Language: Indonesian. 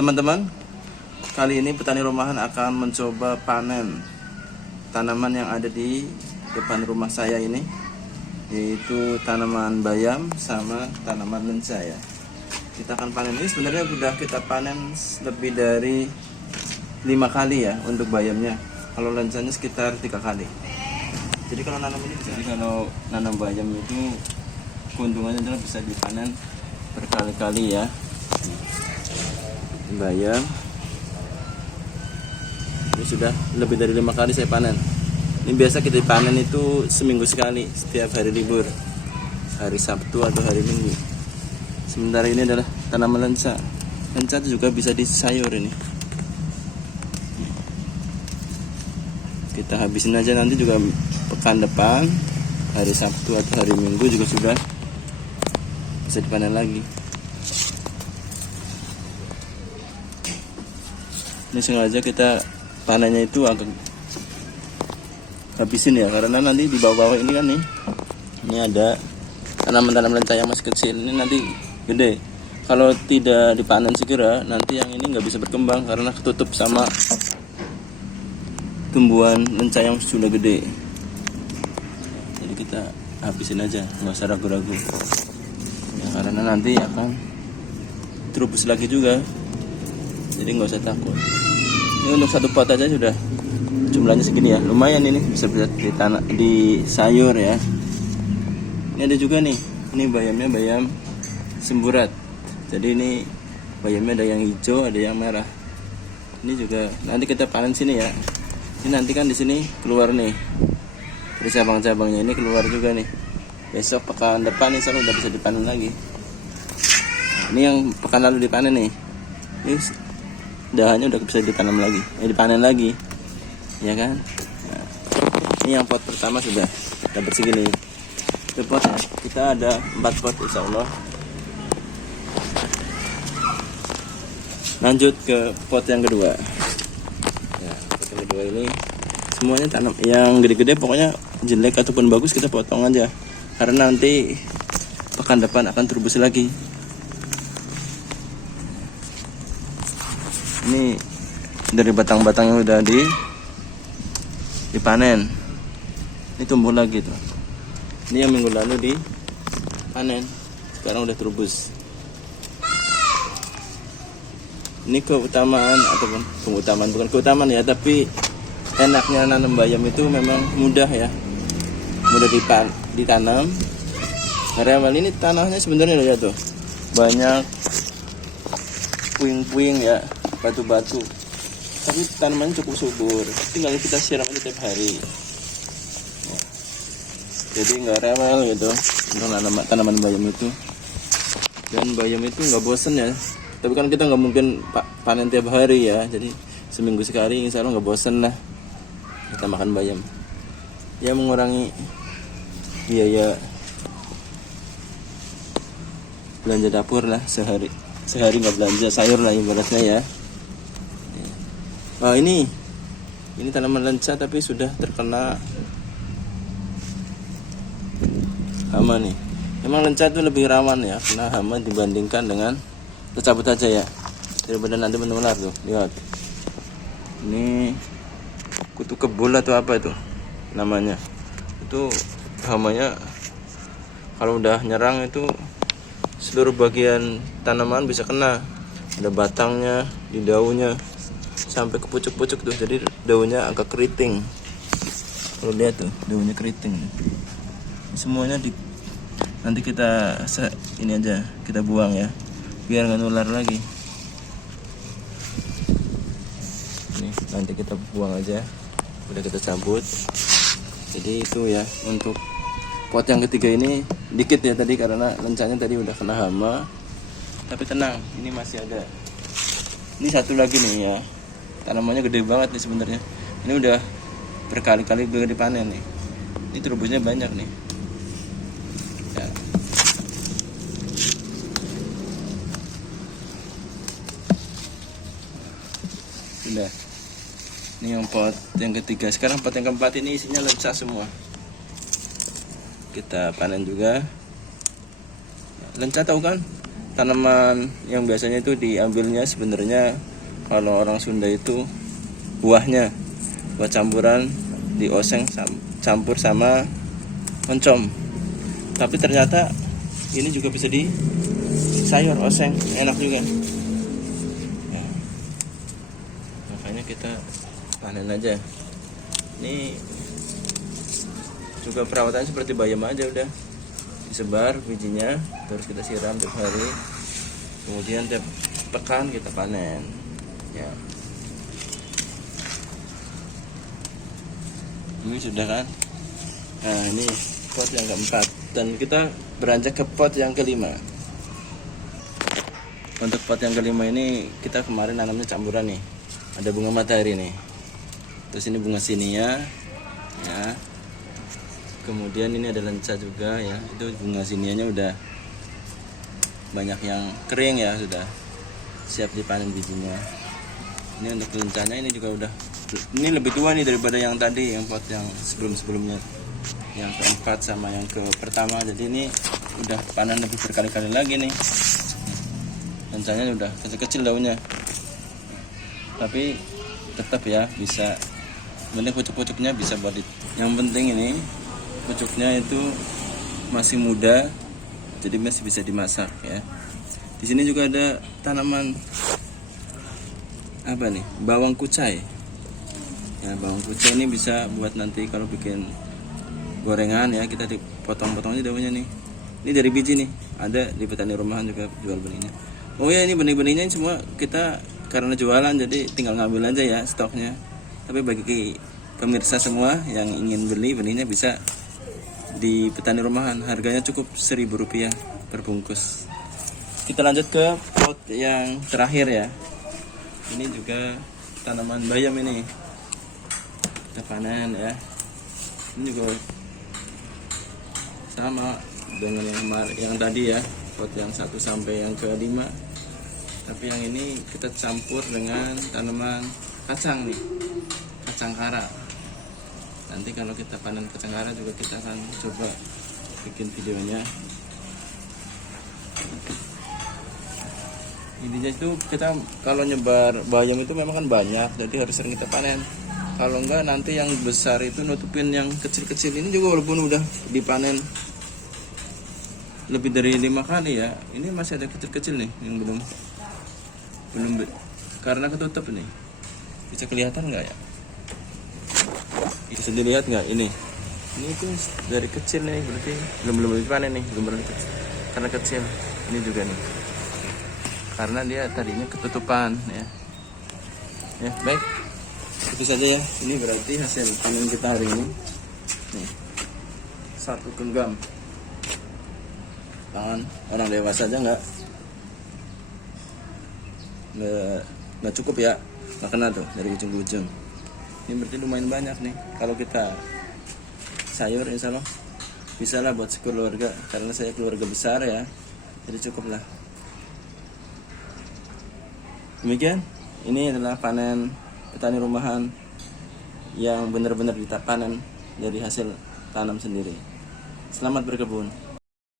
Teman-teman, kali ini petani rumahan akan mencoba panen tanaman yang ada di depan rumah saya ini, yaitu tanaman bayam sama tanaman lenca ya. Kita akan panen ini, sebenarnya sudah kita panen lebih dari 5 kali ya untuk bayamnya. Kalau lencanya sekitar 3 kali. Jadi kalau nanam bayam itu keuntungannya adalah bisa dipanen berkali-kali ya. Bayam ini sudah lebih dari 5 kali saya panen. Ini biasa kita panen itu seminggu sekali, setiap hari libur, hari Sabtu atau hari Minggu. Sementara ini adalah tanaman lenca. Lenca juga bisa disayur ini. Kita habisin aja, nanti juga pekan depan hari Sabtu atau hari Minggu juga sudah bisa dipanen lagi. Ini sengaja kita panennya itu agak habisin ya, karena nanti di bawah-bawah ini kan nih, ini ada tanaman-tanaman lenca yang masih kecil, ini nanti gede. Kalau tidak dipanen segera, nanti yang ini nggak bisa berkembang karena ketutup sama tumbuhan lenca yang sudah gede. Jadi kita habisin aja, nggak usah ragu-ragu ya, karena nanti akan terubus lagi juga. Jadi nggak usah takut. Ini untuk satu pot aja sudah jumlahnya segini ya, lumayan ini bisa di sayur ya. Ini ada juga nih, ini bayamnya bayam semburat. Jadi ini bayamnya ada yang hijau, ada yang merah. Ini juga nanti kita panen sini ya. Ini nanti kan di sini keluar nih, dari cabang-cabangnya ini keluar juga nih. Besok pekan depan insya Allah udah bisa dipanen lagi. Nah, ini yang pekan lalu dipanen nih. Ini dahannya udah bisa ditanam lagi, dipanen lagi, ya kan? Nah, ini yang pot pertama sudah dapat segini. Itu potnya, kita ada 4 pot insya Allah. Lanjut ke pot yang kedua. Ya, pot yang kedua ini semuanya tanam yang gede-gede, pokoknya jelek ataupun bagus kita potong aja, karena nanti pekan depan akan terubus lagi. Ini dari batang-batang yang udah dipanen, ini tumbuh lagi tuh. Ini yang minggu lalu dipanen, sekarang udah terubus. Ini keutamaan ataupun bukan keutamaan ya, tapi enaknya nanam bayam itu memang mudah ya, mudah ditanam. Karena ini tanahnya sebenarnya ya tuh banyak puing-puing ya, batu-batu, tapi tanamannya cukup subur, tinggal kita siram aja tiap hari. Jadi nggak rewel gitu untuk nanam tanaman bayam itu. Dan bayam itu nggak bosen ya, tapi kan kita nggak mungkin panen tiap hari ya, jadi seminggu sekali insya Allah nggak bosen lah kita makan bayam ya, mengurangi biaya belanja dapur lah, sehari nggak belanja sayur lah ibaratnya ya. Nah, ini tanaman lenca tapi sudah terkena hama nih. Memang lenca itu lebih rawan ya kena hama dibandingkan dengan cabut aja ya, daripada nanti menular tuh. Lihat, ini kutu kebul atau apa itu namanya, itu hamanya kalau udah nyerang itu seluruh bagian tanaman bisa kena. Ada batangnya, di daunnya, sampai ke pucuk-pucuk tuh, jadi daunnya agak keriting. Kalau lihat tuh daunnya keriting. Semuanya nanti kita ini aja kita buang ya, biar nggak nular lagi. Ini nanti kita buang aja, udah kita cabut. Jadi itu ya untuk pot yang ketiga ini dikit ya tadi, karena lencanya tadi udah kena hama. Tapi tenang, ini masih ada. Ini satu lagi nih ya, tanamannya gede banget nih sebenarnya. Ini udah berkali-kali gue dipanen nih. Ini terubusnya banyak nih ya. Sudah. Ini yang pot yang ketiga. Sekarang pot yang keempat ini isinya lenca semua. Kita panen juga. Lenca tahu kan? tanaman yang biasanya itu diambilnya sebenarnya kalau orang Sunda itu buah campuran dioseng campur sama oncom. Tapi ternyata ini juga bisa di sayur oseng, enak juga. Nah, makanya kita panen aja. Ini juga perawatannya seperti bayam aja, udah disebar bijinya, terus kita siram tiap hari, kemudian tiap pekan kita panen ya. Ini sudah kan. Nah, ini pot yang keempat dan kita beranjak ke pot yang kelima. Untuk pot yang kelima ini kita kemarin nanamnya campuran nih, ada bunga matahari nih, terus ini bunga sinia ya, kemudian ini ada lenca juga ya. Itu bunga sinianya udah banyak yang kering ya, sudah siap dipanen bijinya. Ini untuk lencanya ini juga udah, ini lebih tua nih daripada yang tadi, yang pot yang sebelumnya, yang keempat sama yang ke pertama. Jadi ini udah panen lebih berkali-kali lagi nih. Lencanya udah kecil-kecil daunnya, tapi tetap ya bisa, penting pucuk-pucuknya bisa buat yang penting ini pucuknya itu masih muda, jadi masih bisa dimasak ya. Di sini juga ada tanaman apa nih, bawang kucai ya. Bawang kucai ini bisa buat nanti kalau bikin gorengan ya, kita dipotong-potong aja daunnya nih. Ini dari biji nih, ada di petani rumahan juga jual benihnya. Oh ya, ini benih-benihnya semua kita karena jualan jadi tinggal ngambil aja ya stoknya. Tapi bagi pemirsa semua yang ingin beli benihnya bisa di petani rumahan, harganya cukup Rp1.000 per bungkus. Kita lanjut ke pot yang terakhir ya. Ini juga tanaman bayam ini, kita panen ya. Ini juga sama dengan yang tadi ya, pot yang 1 sampai yang ke-5. Tapi yang ini kita campur dengan tanaman kacang nih, kacang kara. Nanti kalau kita panen kacang kara juga kita akan coba bikin videonya. Intinya itu kita kalau nyebar bayam itu memang kan banyak, jadi harus sering kita panen. Kalau enggak nanti yang besar itu nutupin yang kecil-kecil ini juga, walaupun udah dipanen lebih dari 5 kali ya, ini masih ada kecil-kecil nih yang belum karena ketutup nih. Bisa kelihatan nggak ya? Bisa dilihat nggak ini tuh dari kecil nih, berarti belum dipanen nih, belum kecil. Karena kecil ini juga nih, karena dia tadinya ketutupan ya. Ya baik, itu saja ya. Ini berarti hasil panen kita hari ini nih, 1 genggam tangan orang dewasa aja nggak cukup ya, nggak kena tuh dari ujung ke ujung. Ini berarti lumayan banyak nih. Kalau kita sayur insya Allah bisa lah buat sekeluarga, karena saya keluarga besar ya, jadi cukup lah. Demikian, ini adalah panen petani rumahan yang benar-benar kita panen dari hasil tanam sendiri. Selamat berkebun.